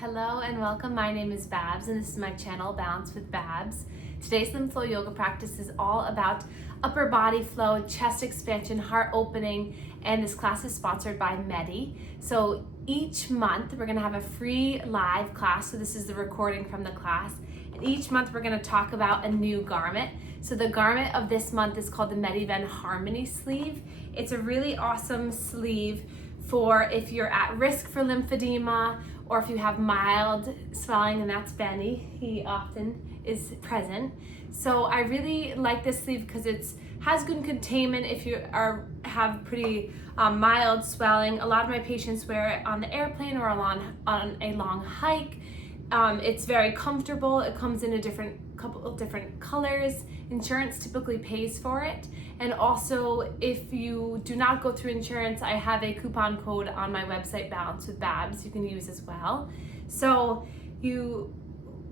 Hello and welcome. My name is Babz and this is my channel, Balance with Babz. Today's Lymph Flow Yoga practice is all about upper body flow, chest expansion, heart opening, and this class is sponsored by Medi. So each month we're gonna have a free live class, so this is the recording from the class. And each month we're gonna talk about a new garment. So the garment of this month is called the Medi Harmony sleeve. It's a really awesome sleeve for if you're at risk for lymphedema or if you have mild swelling, and that's Benny, he often is present. So I really like this sleeve because it has good containment if you have pretty mild swelling. A lot of my patients wear it on the airplane or on a long hike. It's very comfortable. It comes in a couple of different colors. Insurance typically pays for it. And also, if you do not go through insurance, I have a coupon code on my website, balancewithbabz, you can use as well. So you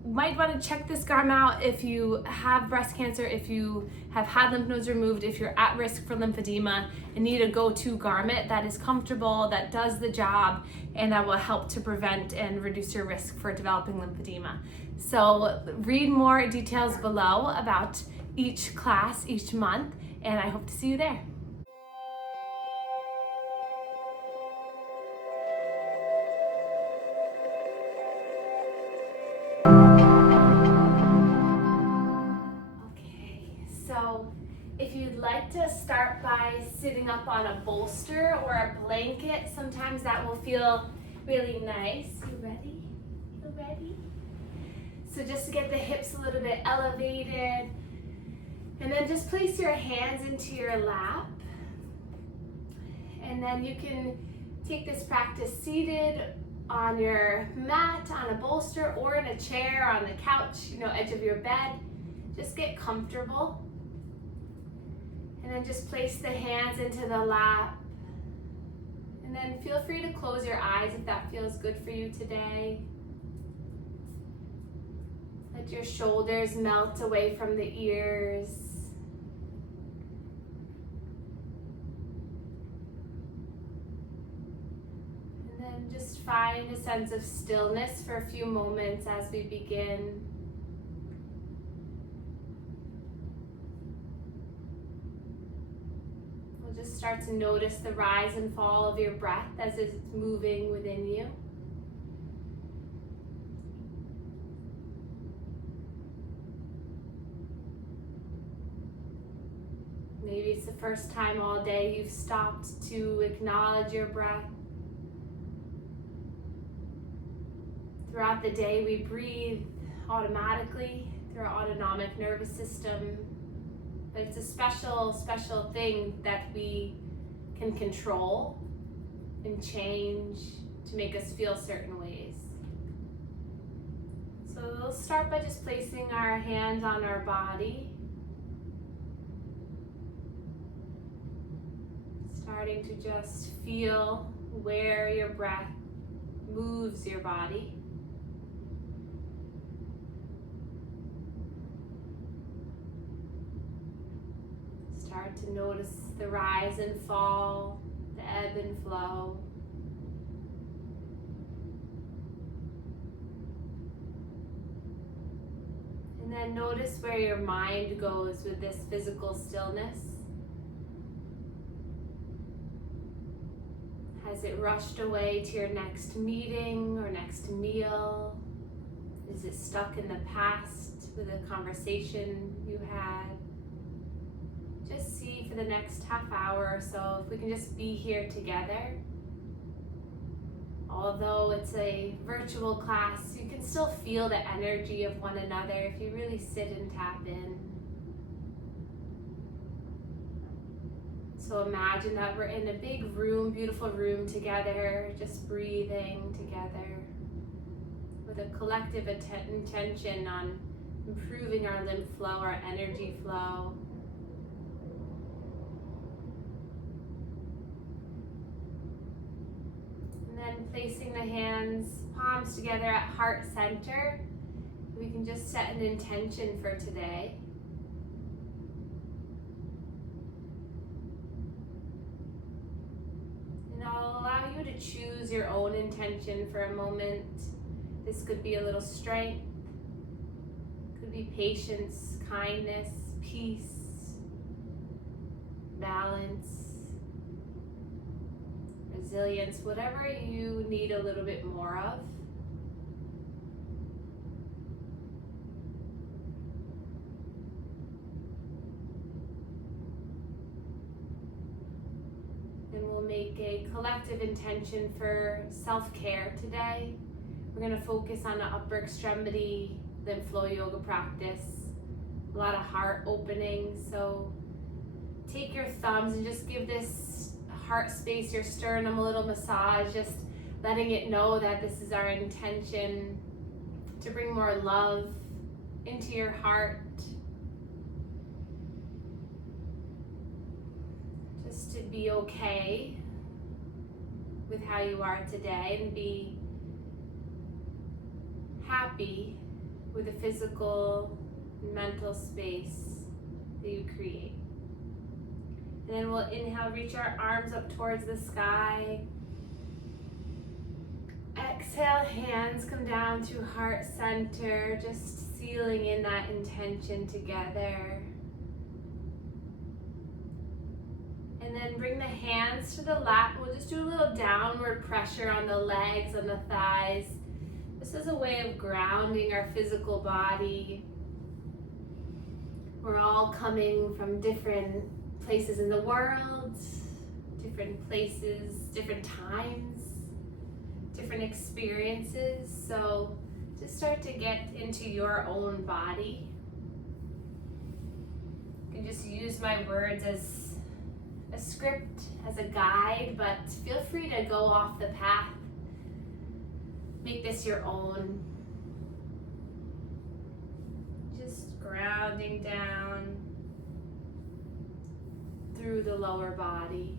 might want to check this garment out if you have breast cancer, if you have had lymph nodes removed, if you're at risk for lymphedema and need a go-to garment that is comfortable, that does the job, and that will help to prevent and reduce your risk for developing lymphedema. So read more details below about each class each month, and I hope to see you there. So if you'd like to start by sitting up on a bolster or a blanket, sometimes that will feel really nice. You ready? You ready? So just to get the hips a little bit elevated, and then just place your hands into your lap. And then you can take this practice seated on your mat, on a bolster, or in a chair, on the couch, edge of your bed. Just get comfortable. And then just place the hands into the lap. And then feel free to close your eyes if that feels good for you today. Let your shoulders melt away from the ears. And then just find a sense of stillness for a few moments as we begin. Just start to notice the rise and fall of your breath as it's moving within you. Maybe it's the first time all day you've stopped to acknowledge your breath. Throughout the day, we breathe automatically through our autonomic nervous system. But it's a special thing that we can control and change to make us feel certain ways. So we'll start by just placing our hands on our body. Starting to just feel where your breath moves your body. Start to notice the rise and fall, the ebb and flow. And then notice where your mind goes with this physical stillness. Has it rushed away to your next meeting or next meal? Is it stuck in the past with a conversation you had? Just see for the next half hour or so if we can just be here together. Although it's a virtual class, you can still feel the energy of one another if you really sit and tap in. So imagine that we're in a big room, beautiful room together, just breathing together with a collective intention on improving our lymph flow, our energy flow. And then placing the hands, palms together at heart center, we can just set an intention for today. And I'll allow you to choose your own intention for a moment. This could be a little strength, could be patience, kindness, peace, balance, resilience, whatever you need a little bit more of. And we'll make a collective intention for self-care today. We're going to focus on the upper extremity lymph flow yoga practice. A lot of heart opening. So take your thumbs and just give this heart space, your sternum, a little massage, just letting it know that this is our intention to bring more love into your heart. Just to be okay with how you are today and be happy with the physical and mental space that you create. And then we'll inhale, reach our arms up towards the sky. Exhale, hands come down to heart center, just sealing in that intention together. And then bring the hands to the lap. We'll just do a little downward pressure on the legs, on the thighs. This is a way of grounding our physical body. We're all coming from different places in the world, different places, different times, different experiences. So just start to get into your own body. You can just use my words as a script, as a guide, but feel free to go off the path. Make this your own. Just grounding down through the lower body.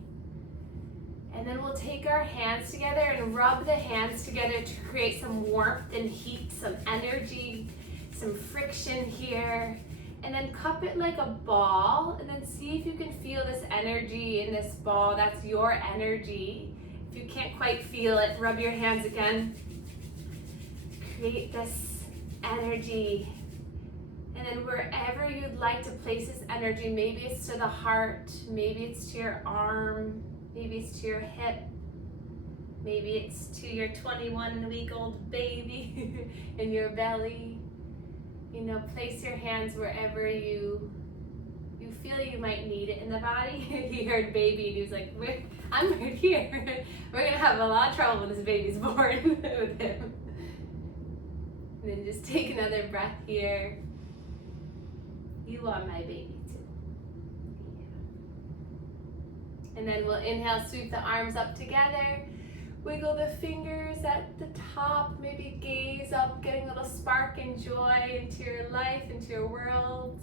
And then we'll take our hands together and rub the hands together to create some warmth and heat, some energy, some friction here. And then cup it like a ball, and then see if you can feel this energy in this ball. That's your energy. If you can't quite feel it, rub your hands again. Create this energy. And then wherever you'd like to place this energy, maybe it's to the heart, maybe it's to your arm, maybe it's to your hip, maybe it's to your 21-week-old baby in your belly. You know, place your hands wherever you feel you might need it in the body. He heard baby and he was like, I'm right here. We're gonna have a lot of trouble when this baby's born with him. And then just take another breath here. You are my baby too. Yeah. And then we'll inhale, sweep the arms up together. Wiggle the fingers at the top, maybe gaze up, getting a little spark and joy into your life, into your world.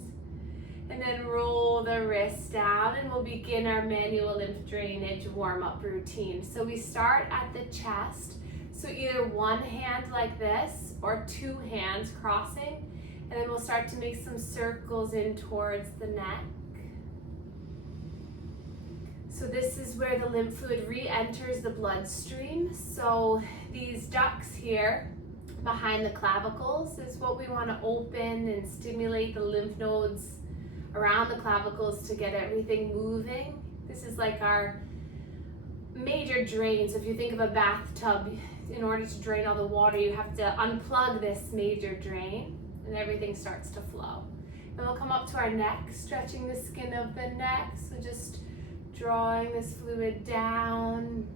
And then roll the wrists down and we'll begin our manual lymph drainage warm-up routine. So we start at the chest. So either one hand like this or two hands crossing. And then we'll start to make some circles in towards the neck. So this is where the lymph fluid re-enters the bloodstream. So these ducts here behind the clavicles is what we want to open and stimulate the lymph nodes around the clavicles to get everything moving. This is like our major drain. So if you think of a bathtub, in order to drain all the water, you have to unplug this major drain and everything starts to flow. And we'll come up to our neck, stretching the skin of the neck. So just drawing this fluid down.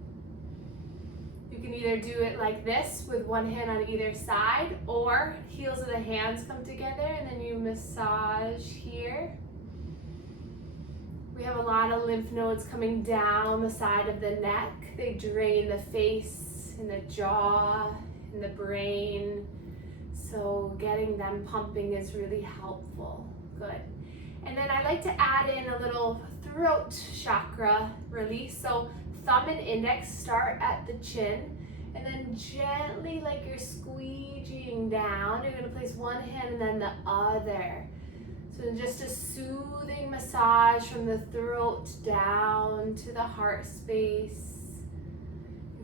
You can either do it like this with one hand on either side, or heels of the hands come together and then you massage here. We have a lot of lymph nodes coming down the side of the neck. They drain the face and the jaw and the brain. So getting them pumping is really helpful. Good. And then I like to add in a little throat chakra release. So thumb and index start at the chin, and then gently, like you're squeegeeing down, you're gonna place one hand and then the other. So just a soothing massage from the throat down to the heart space.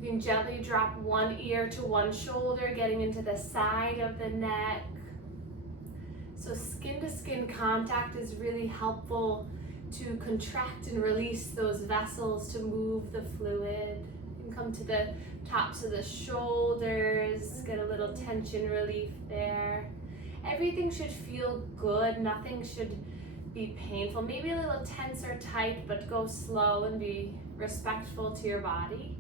You You can gently drop one ear to one shoulder, getting into the side of the neck. So skin to skin contact is really helpful to contract and release those vessels to move the fluid. You can come to the tops of the shoulders, get a little tension relief there. Everything should feel good, nothing should be painful. Maybe a little tense or tight, but go slow and be respectful to your body.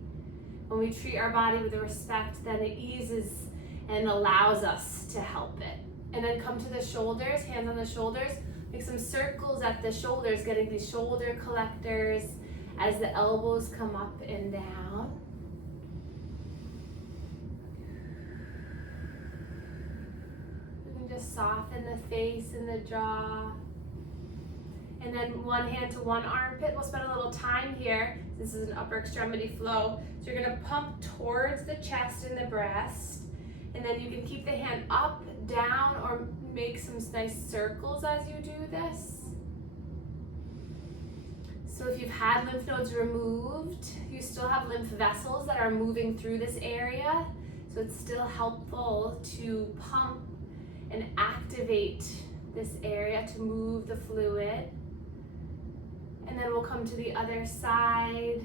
When we treat our body with respect, then it eases and allows us to help it. And then come to the shoulders, hands on the shoulders. Make some circles at the shoulders, getting these shoulder collectors as the elbows come up and down. You can just soften the face and the jaw. And then one hand to one armpit. We'll spend a little time here. This is an upper extremity flow. So you're gonna pump towards the chest and the breast. And then you can keep the hand up, down, or make some nice circles as you do this. So if you've had lymph nodes removed, you still have lymph vessels that are moving through this area. So it's still helpful to pump and activate this area to move the fluid. And then we'll come to the other side.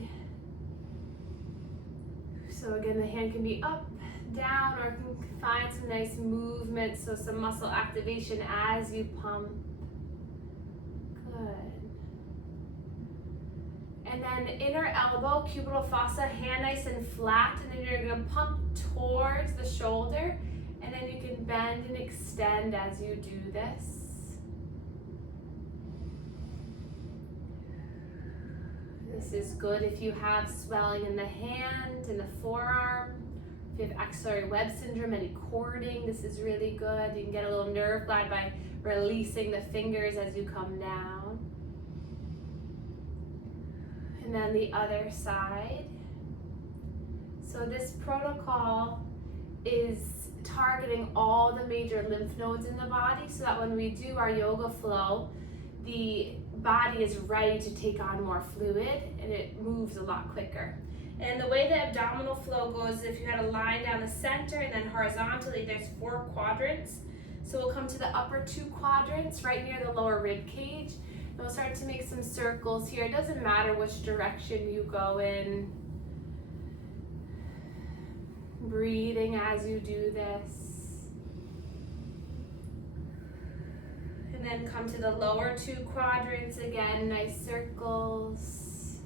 So again, the hand can be up, down, or can find some nice movement, so some muscle activation as you pump. Good. And then inner elbow, cubital fossa, hand nice and flat, and then you're gonna pump towards the shoulder, and then you can bend and extend as you do this. This is good if you have swelling in the hand, in the forearm. If you have axillary web syndrome, any cording, this is really good. You can get a little nerve glide by releasing the fingers as you come down. And then the other side. So this protocol is targeting all the major lymph nodes in the body so that when we do our yoga flow, the body is ready to take on more fluid and it moves a lot quicker. And the way the abdominal flow goes, if you had a line down the center and then horizontally, there's 4 quadrants. So we'll come to the upper 2 quadrants right near the lower rib cage. And we'll start to make some circles here. It doesn't matter which direction you go in. Breathing as you do this. And then come to the lower 2 quadrants again, nice circles.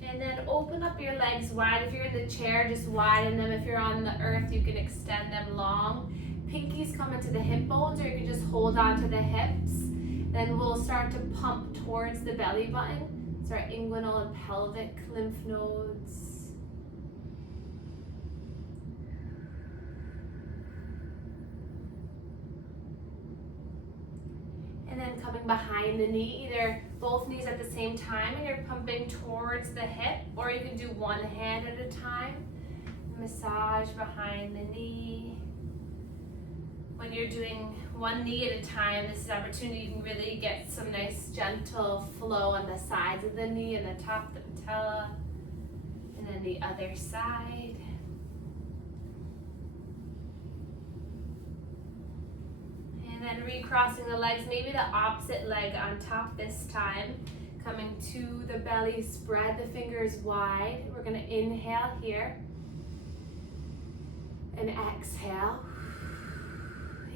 And then open up your legs wide. If you're in the chair, just widen them. If you're on the earth, you can extend them long. Pinkies come into the hip bones, or you can just hold on to the hips. Then we'll start to pump towards the belly button. It's our inguinal and pelvic lymph nodes. And then coming behind the knee, either both knees at the same time and you're pumping towards the hip, or you can do one hand at a time. Massage behind the knee. When you're doing one knee at a time, this is an opportunity you can really get some nice gentle flow on the sides of the knee and the top of the patella. And then the other side. And then recrossing the legs, maybe the opposite leg on top this time. Coming to the belly, spread the fingers wide. We're gonna inhale here. And exhale.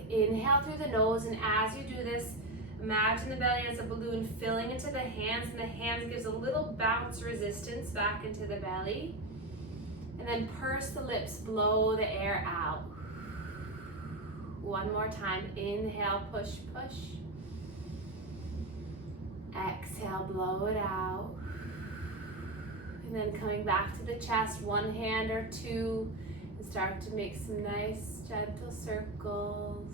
Inhale through the nose, and as you do this, imagine the belly as a balloon filling into the hands, and the hands gives a little bounce resistance back into the belly. And then purse the lips, blow the air out. One more time, inhale, push, push. Exhale, blow it out. And then coming back to the chest, one hand or two, and start to make some nice gentle circles.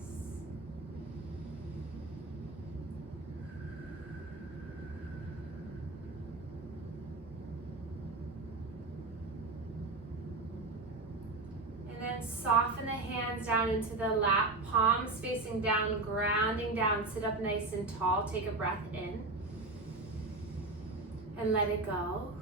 And then then soften the hands down into the lap, palms facing down, grounding down. Sit up nice and tall. Take a breath in and let it go.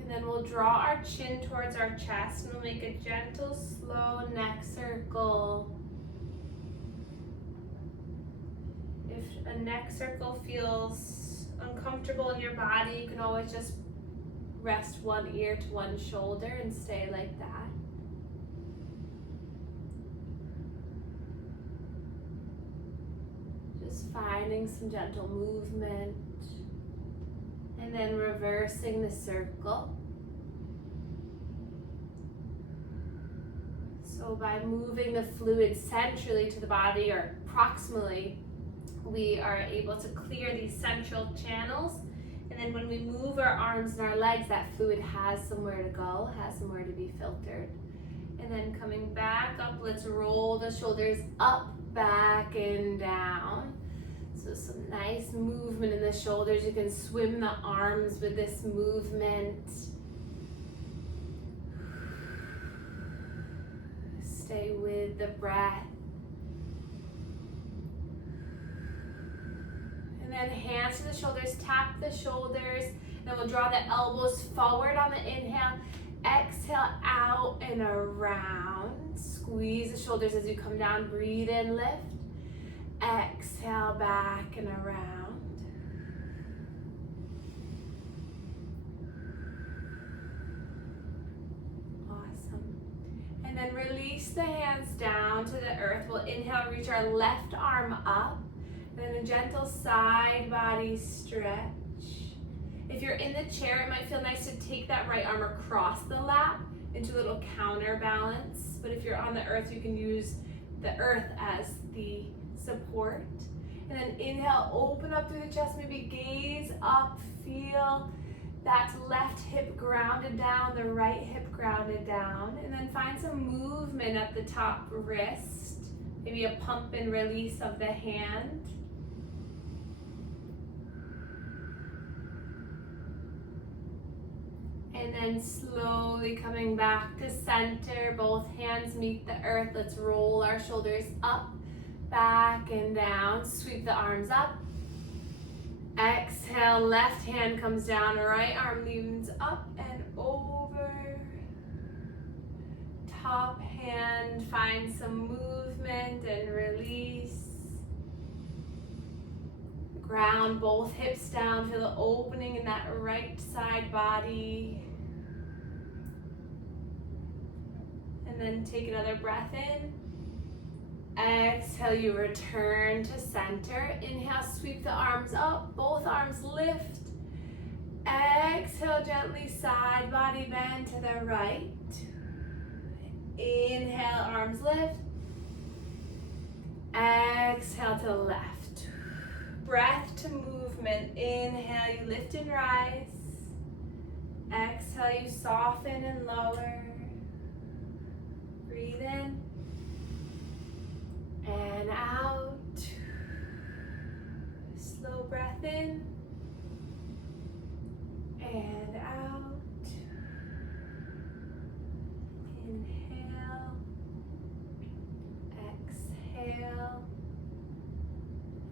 And then we'll draw our chin towards our chest and we'll make a gentle, slow neck circle. If a neck circle feels uncomfortable in your body, you can always just rest one ear to one shoulder and stay like that. Just finding some gentle movement and then reversing the circle. So by moving the fluid centrally to the body or proximally, we are able to clear these central channels. And then when we move our arms and our legs, that fluid has somewhere to go, has somewhere to be filtered. And then coming back up, let's roll the shoulders up, back, and down. So some nice movement in the shoulders. You can swim the arms with this movement. Stay with the breath. And then hands to the shoulders, tap the shoulders. Then we'll draw the elbows forward on the inhale. Exhale out and around. Squeeze the shoulders as you come down. Breathe in, lift. Exhale back and around. Awesome. And then release the hands down to the earth. We'll inhale, reach our left arm up. And then a gentle side body stretch. If you're in the chair, it might feel nice to take that right arm across the lap into a little counterbalance. But if you're on the earth, you can use the earth as the support. And then inhale, open up through the chest, maybe gaze up, feel that left hip grounded down, the right hip grounded down. And then find some movement at the top wrist, maybe a pump and release of the hand. And then slowly coming back to center, both hands meet the earth. Let's roll our shoulders up, back and down. Sweep the arms up. Exhale, left hand comes down, right arm leans up and over. Top hand, find some movement and release. Ground both hips down, feel the opening in that right side body. And then take another breath in. Exhale, you return to center. Inhale, sweep the arms up, both arms lift. Exhale, gently side body bend to the right. Inhale, arms lift. Exhale to left. Breath to movement. Inhale, you lift and rise. Exhale, you soften and lower. Breathe in and out. Slow breath in and out. Inhale, exhale.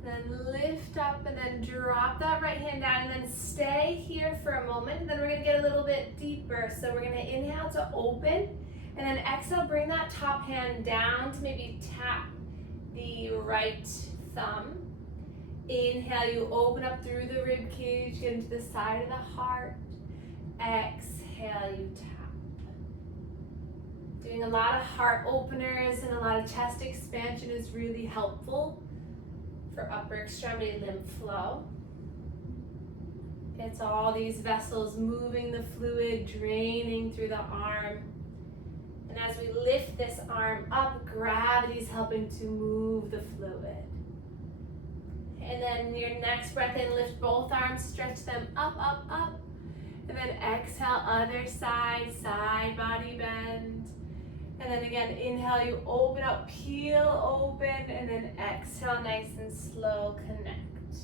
Then lift up and then drop that right hand down and then stay here for a moment. And then we're gonna get a little bit deeper. So we're gonna inhale to open and then exhale, bring that top hand down to maybe tap the right thumb. Inhale, you open up through the rib cage, get into the side of the heart. Exhale, you tap. Doing a lot of heart openers and a lot of chest expansion is really helpful for upper extremity lymph flow. It's all these vessels moving the fluid, draining through the arm. And as we lift this arm up, gravity is helping to move the fluid. And then your next breath in, lift both arms, stretch them up, up, up. And then exhale, other side, side body bend. And then again, inhale, you open up, peel open, and then exhale, nice and slow, connect.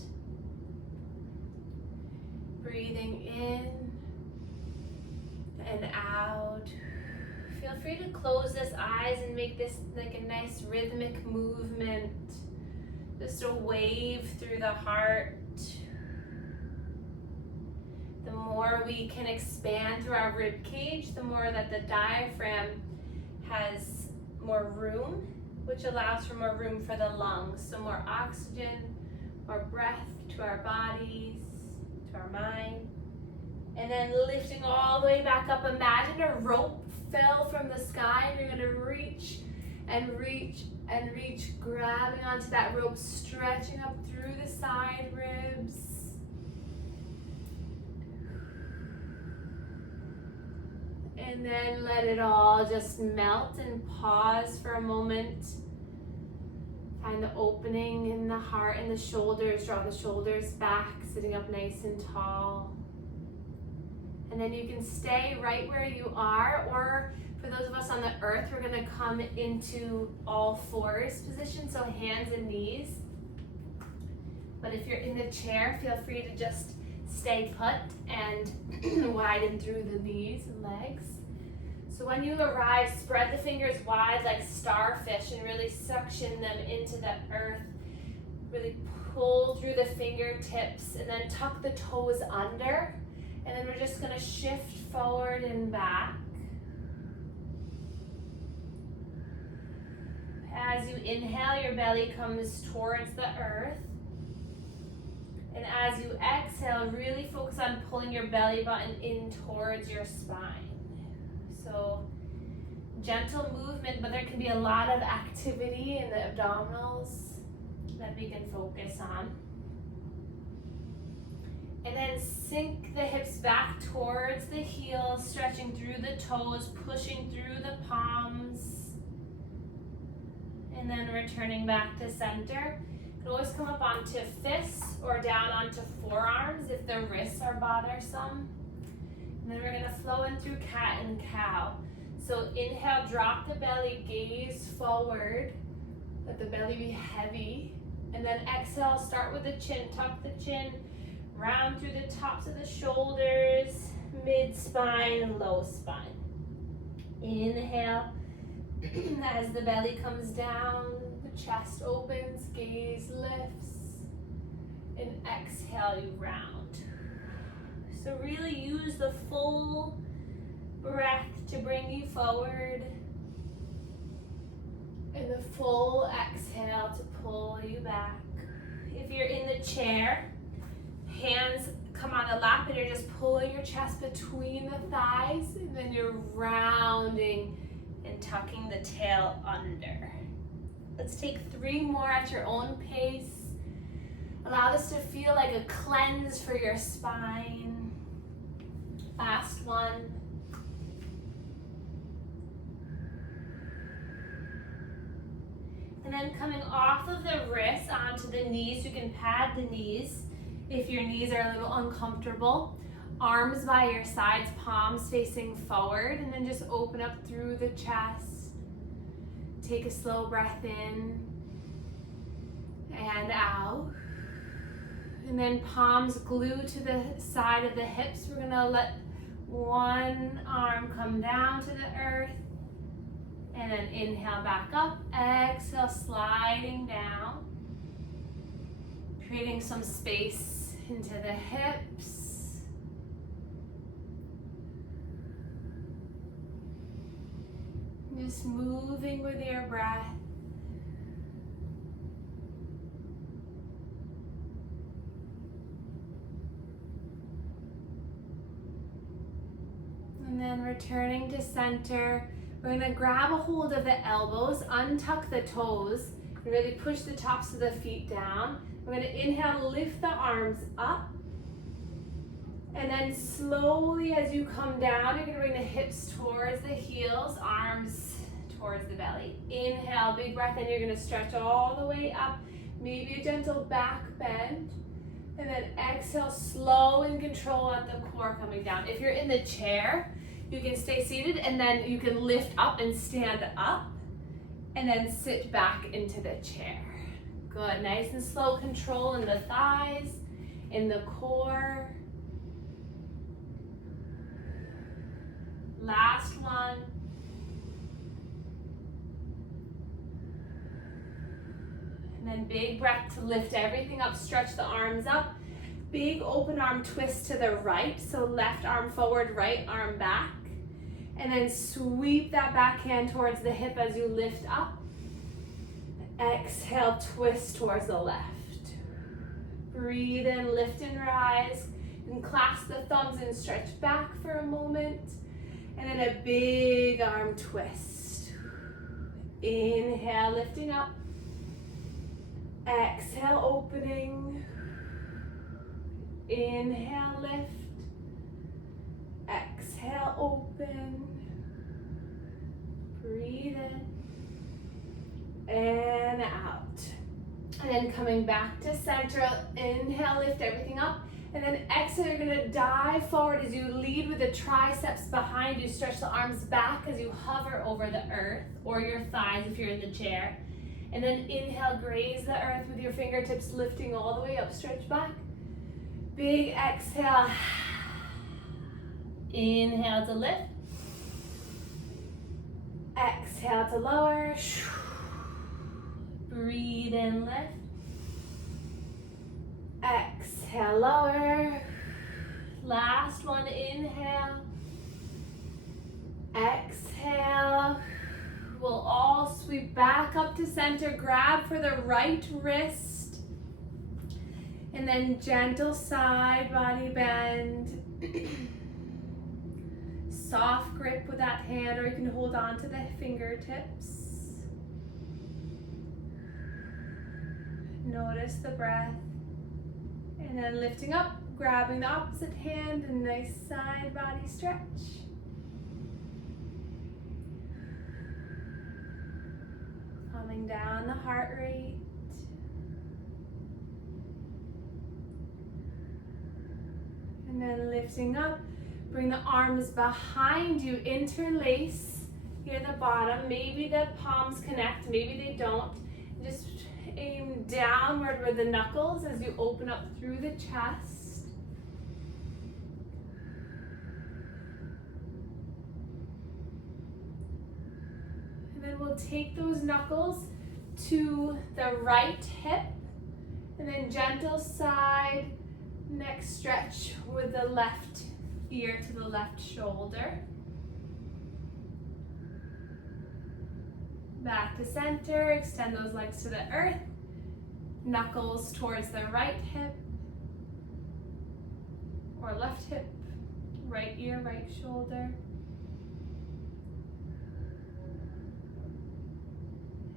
Breathing in and out. feel free to close those eyes and make this like a nice rhythmic movement. Just a wave through the heart. The more we can expand through our rib cage, the more that the diaphragm has more room, which allows for more room for the lungs. So more oxygen, more breath to our bodies, to our mind. And then lifting all the way back up. Imagine a rope fell from the sky and you're gonna reach and reach and reach, grabbing onto that rope, stretching up through the side ribs. And then let it all just melt and pause for a moment. Find the opening in the heart and the shoulders. Draw the shoulders back, sitting up nice and tall. And then you can stay right where you are, or for those of us on the earth, we're gonna come into all fours position, so hands and knees. But if you're in the chair, feel free to just stay put and widen through the knees and legs. So when you arrive, spread the fingers wide like starfish and really suction them into the earth. Really pull through the fingertips and then tuck the toes under. And then we're just gonna shift forward and back. As you inhale, your belly comes towards the earth. And as you exhale, really focus on pulling your belly button in towards your spine. So gentle movement, but there can be a lot of activity in the abdominals that we can focus on. And then sink the hips back towards the heels, stretching through the toes, pushing through the palms. And then returning back to center. You can always come up onto fists or down onto forearms if the wrists are bothersome. And then we're gonna flow in through cat and cow. So inhale, drop the belly, gaze forward. Let the belly be heavy. And then exhale, start with the chin, tuck the chin. Round through the tops of the shoulders, mid-spine and low spine. Inhale, as the belly comes down, the chest opens, gaze lifts, and exhale, you round. So really use the full breath to bring you forward, and the full exhale to pull you back. If you're in the chair, hands come on the lap and you're just pulling your chest between the thighs, and then you're rounding and tucking the tail under. Let's take 3 more at your own pace. Allow this to feel like a cleanse for your spine. Last one. And then coming off of the wrists onto the knees, you can pad the knees if your knees are a little uncomfortable. Arms by your sides, palms facing forward, and then just open up through the chest. Take a slow breath in and out. And then palms glue to the side of the hips. We're gonna let one arm come down to the earth. And then inhale back up, exhale, sliding down. Creating some space into the hips. Just moving with your breath. And then returning to center. We're gonna grab a hold of the elbows, untuck the toes, and really push the tops of the feet down. We're gonna inhale, lift the arms up. And then slowly as you come down, you're gonna bring the hips towards the heels, arms towards the belly. Inhale, big breath in, you're gonna stretch all the way up, maybe a gentle back bend. And then exhale, slow and control at the core coming down. If you're in the chair, you can stay seated and then you can lift up and stand up and then sit back into the chair. Good, nice and slow control in the thighs, in the core. Last one. And then big breath to lift everything up, stretch the arms up. Big open arm twist to the right, so left arm forward, right arm back. And then sweep that back hand towards the hip as you lift up. Exhale, twist towards the left. Breathe in, lift and rise. And clasp the thumbs and stretch back for a moment. And then a big arm twist. Inhale, lifting up. Exhale, opening. Inhale, lift. Exhale, open. Breathe in. And out. And then coming back to center. Inhale, lift everything up. And then exhale, you're gonna dive forward as you lead with the triceps behind you. Stretch the arms back as you hover over the earth or your thighs if you're in the chair. And then inhale, graze the earth with your fingertips lifting all the way up, stretch back. Big exhale. Inhale to lift. Exhale to lower. Breathe in, lift. Exhale, lower. Last one, inhale. Exhale. We'll all sweep back up to center. Grab for the right wrist. And then gentle side body bend. Soft grip with that hand, or you can hold on to the fingertips. Notice the breath. And then lifting up, grabbing the opposite hand, a nice side body stretch. Calming down the heart rate. And then lifting up, bring the arms behind you, interlace here at the bottom. Maybe the palms connect, maybe they don't. Just aim downward with the knuckles as you open up through the chest. And then we'll take those knuckles to the right hip, and then gentle side neck stretch with the left ear to the left shoulder. Back to center, extend those legs to the earth. Knuckles towards the right hip or left hip, right ear, right shoulder.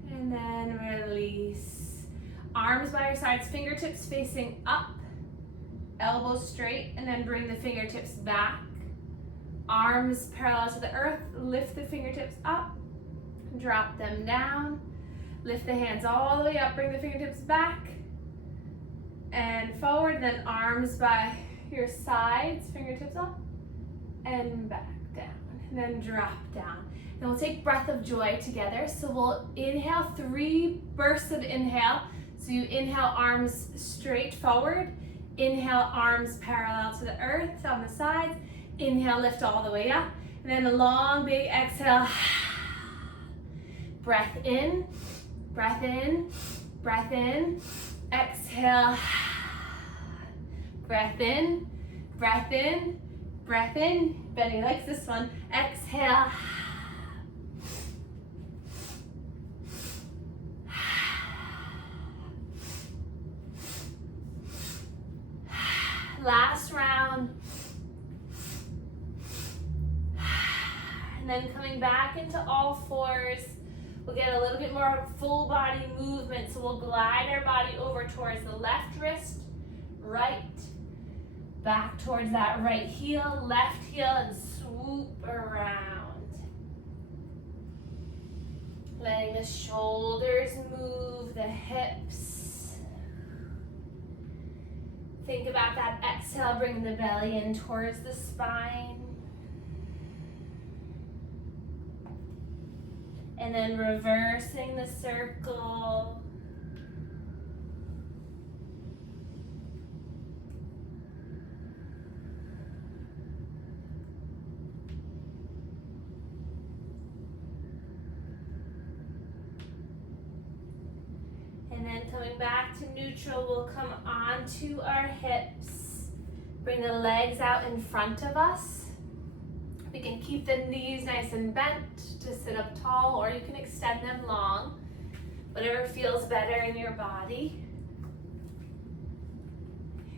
And then release. Arms by your sides, fingertips facing up, elbows straight, and then bring the fingertips back. Arms parallel to the earth, lift the fingertips up. Drop them down. Lift the hands all the way up. Bring the fingertips back and forward. Then arms by your sides. Fingertips up and back down. And then drop down. And we'll take breath of joy together. So we'll inhale 3 bursts of inhale. So you inhale, arms straight forward. Inhale, arms parallel to the earth on the sides. Inhale, lift all the way up. And then a long, big exhale. Breath in, breath in, breath in. Exhale. Breath in, breath in, breath in. Benny likes this one. Exhale. Last round. And then coming back into all fours. We'll get a little bit more full body movement. So we'll glide our body over towards the left wrist, right, back towards that right heel, left heel, and swoop around. Letting the shoulders move, the hips. Think about that exhale, bring the belly in towards the spine. And then reversing the circle. And then then coming back to neutral, we'll come onto our hips. Bring the legs out in front of us. We can keep the knees nice and bent to sit up tall, or you can extend them long. Whatever feels better in your body.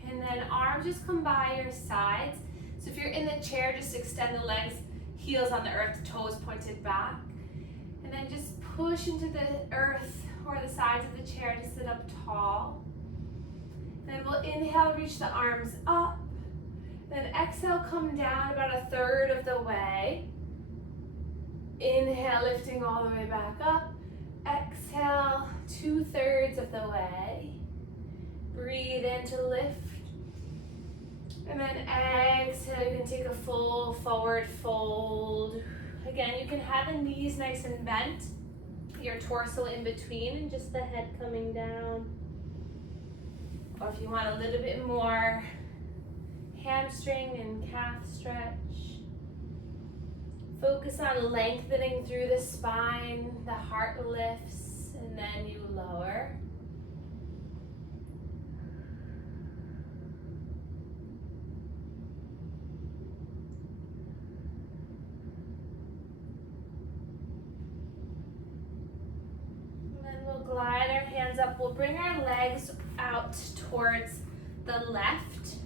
And then arms just come by your sides. So if you're in the chair, just extend the legs, heels on the earth, toes pointed back. And then just push into the earth or the sides of the chair to sit up tall. And then we'll inhale, reach the arms up. Then exhale, come down about a third of the way. Inhale, lifting all the way back up. Exhale, 2/3 of the way. Breathe in to lift. And then exhale, you can take a full forward fold. Again, you can have the knees nice and bent, your torso in between, and just the head coming down. Or if you want a little bit more hamstring and calf stretch. Focus on lengthening through the spine, the heart lifts, and then you lower. Glide our hands up. We'll bring our legs out towards the left.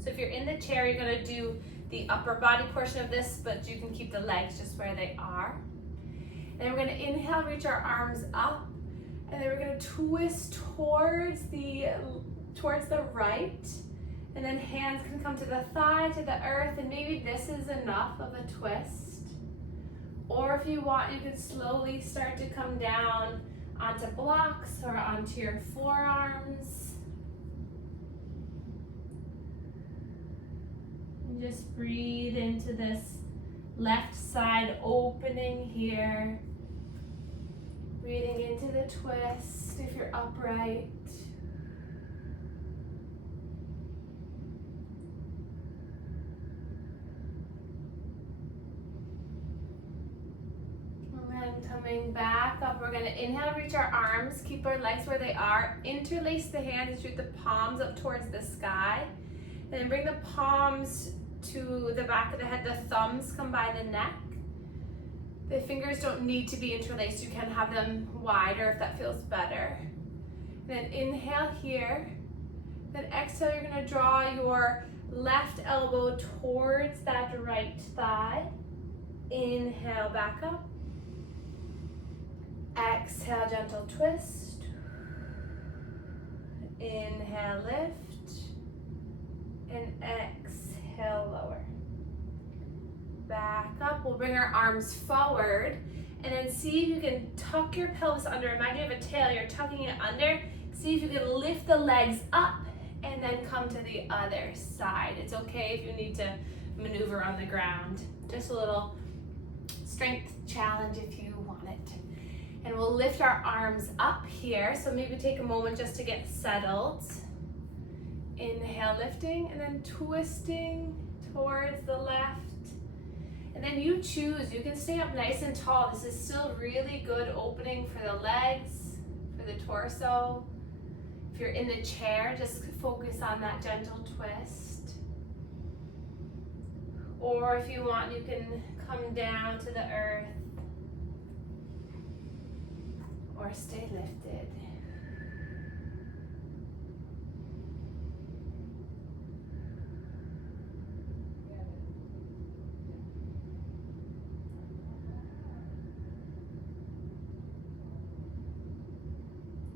So if you're in the chair, you're going to do the upper body portion of this, but you can keep the legs just where they are. And then we're going to inhale, reach our arms up, and then we're going to twist towards the right. And then hands can come to the thigh, to the earth, and maybe this is enough of a twist. Or if you want, you can slowly start to come down onto blocks or onto your forearms. And just breathe into this left side opening here. Breathing into the twist if you're upright. Coming back up, we're going to inhale, reach our arms, keep our legs where they are, interlace the hands and shoot the palms up towards the sky, and then bring the palms to the back of the head, the thumbs come by the neck. The fingers don't need to be interlaced, you can have them wider if that feels better. And then inhale here, then exhale, you're going to draw your left elbow towards that right thigh. Inhale, back up. Exhale, gentle twist. Inhale, lift. And exhale, lower. Back up. We'll bring our arms forward and then see if you can tuck your pelvis under. Imagine you have a tail, you're tucking it under. See if you can lift the legs up and then come to the other side. It's okay if you need to maneuver on the ground. Just a little strength challenge if you want it. And we'll lift our arms up here. So maybe take a moment just to get settled. Inhale, lifting, and then twisting towards the left. And then you choose, you can stay up nice and tall. This is still really good opening for the legs, for the torso. If you're in the chair, just focus on that gentle twist. Or if you want, you can come down to the earth. Or stay lifted.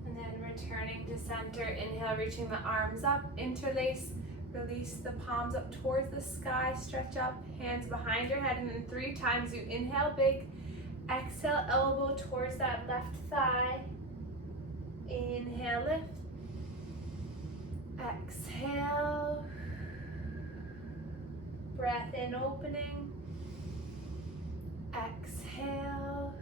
And then returning to center, inhale, reaching the arms up, interlace, release the palms up towards the sky, stretch up, hands behind your head, and then 3 times you inhale big. Exhale, elbow towards that left thigh. Inhale, lift. Exhale. Breath in, opening. Exhale.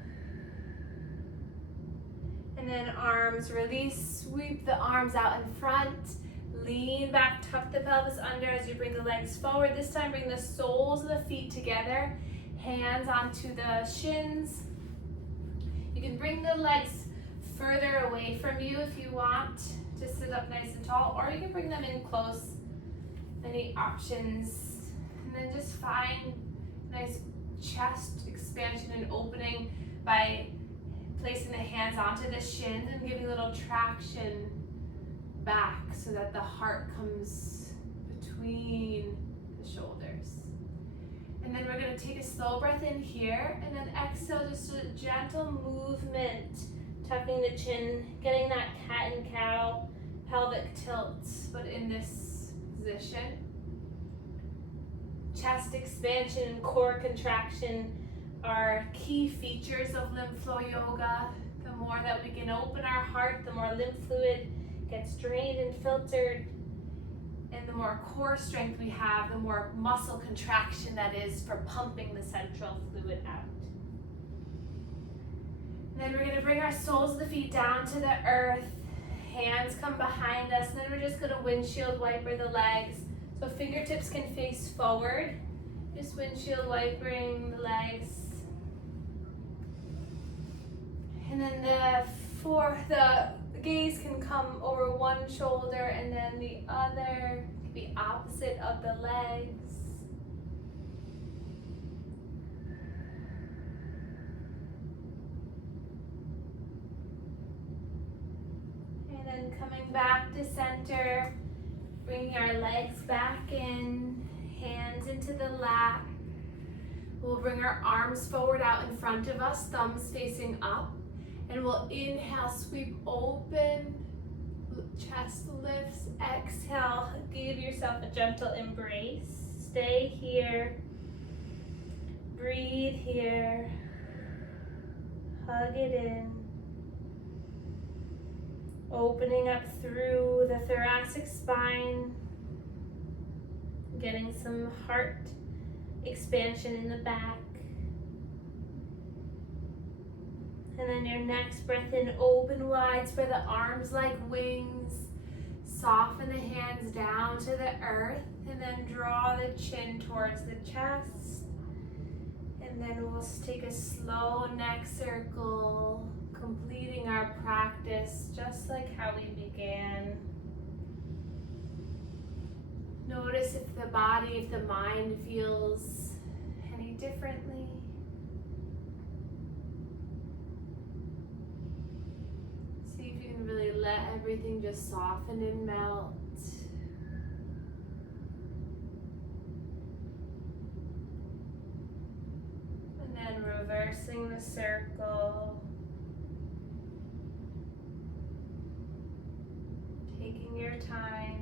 And then arms release. Sweep the arms out in front. Lean back, tuck the pelvis under as you bring the legs forward. This time, bring the soles of the feet together. Hands onto the shins. You can bring the legs further away from you if you want to sit up nice and tall, or you can bring them in close. Many options. And then just find nice chest expansion and opening by placing the hands onto the shins and giving a little traction back so that the heart comes between the shoulders. And then we're going to take a slow breath in here, and then exhale, just a gentle movement, tucking the chin, getting that cat and cow pelvic tilt, but in this position. Chest expansion and core contraction are key features of Lymph Flow Yoga. The more that we can open our heart, the more lymph fluid gets drained and filtered, and the more core strength we have, the more muscle contraction that is for pumping the central fluid out. And then we're going to bring our soles of the feet down to the earth. Hands come behind us, and then we're just going to windshield wiper the legs. So fingertips can face forward. Just windshield wipering the legs. And then the gaze can come over one shoulder and then the other, the opposite of the legs. And then coming back to center, bringing our legs back in, hands into the lap. We'll bring our arms forward out in front of us, thumbs facing up. And we'll inhale, sweep open, chest lifts, exhale, give yourself a gentle embrace. Stay here, breathe here, hug it in. Opening up through the thoracic spine, getting some heart expansion in the back. And then your next breath in, open wide, spread the arms like wings, soften the hands down to the earth, and then draw the chin towards the chest. And then we'll take a slow neck circle, completing our practice just like how we began. Notice if the body, if the mind feels any differently. See if you can really let everything just soften and melt. And then reversing the circle. Taking your time.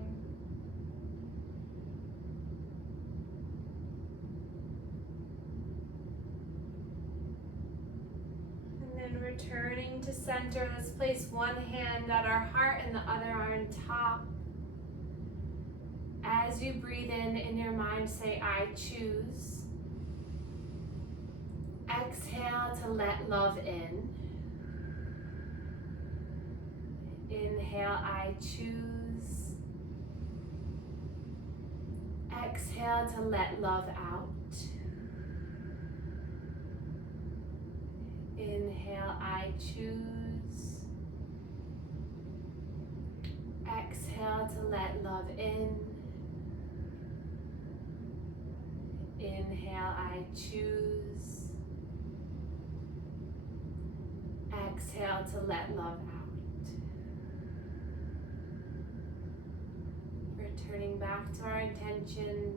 And then returning to center. Let's place one hand at our heart and the other on top. As you breathe in your mind, say, I choose. Exhale to let love in. Inhale, I choose. Exhale to let love out. Inhale, I choose. Exhale to let love in. Inhale, I choose. Exhale to let love out. Returning back to our intention,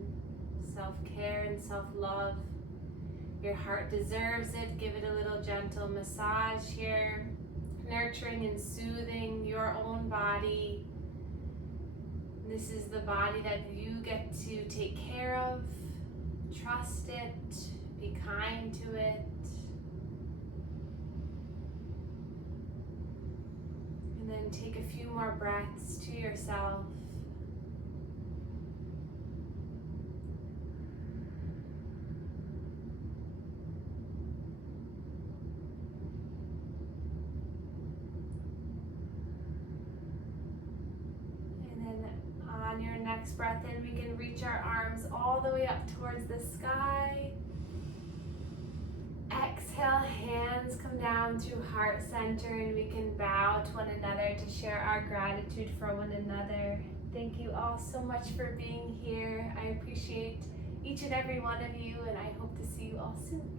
self-care and self-love. Your heart deserves it. Give it a little gentle massage here, nurturing and soothing your own body. This is the body that you get to take care of. Trust it, be kind to it. And then take a few more breaths to yourself. On your next breath in, we can reach our arms all the way up towards the sky. Exhale. exhale, hands come down to heart center, and we can bow to one another to share our gratitude for one another. Thank you all so much for being here. I appreciate each and every one of you, and I hope to see you all soon.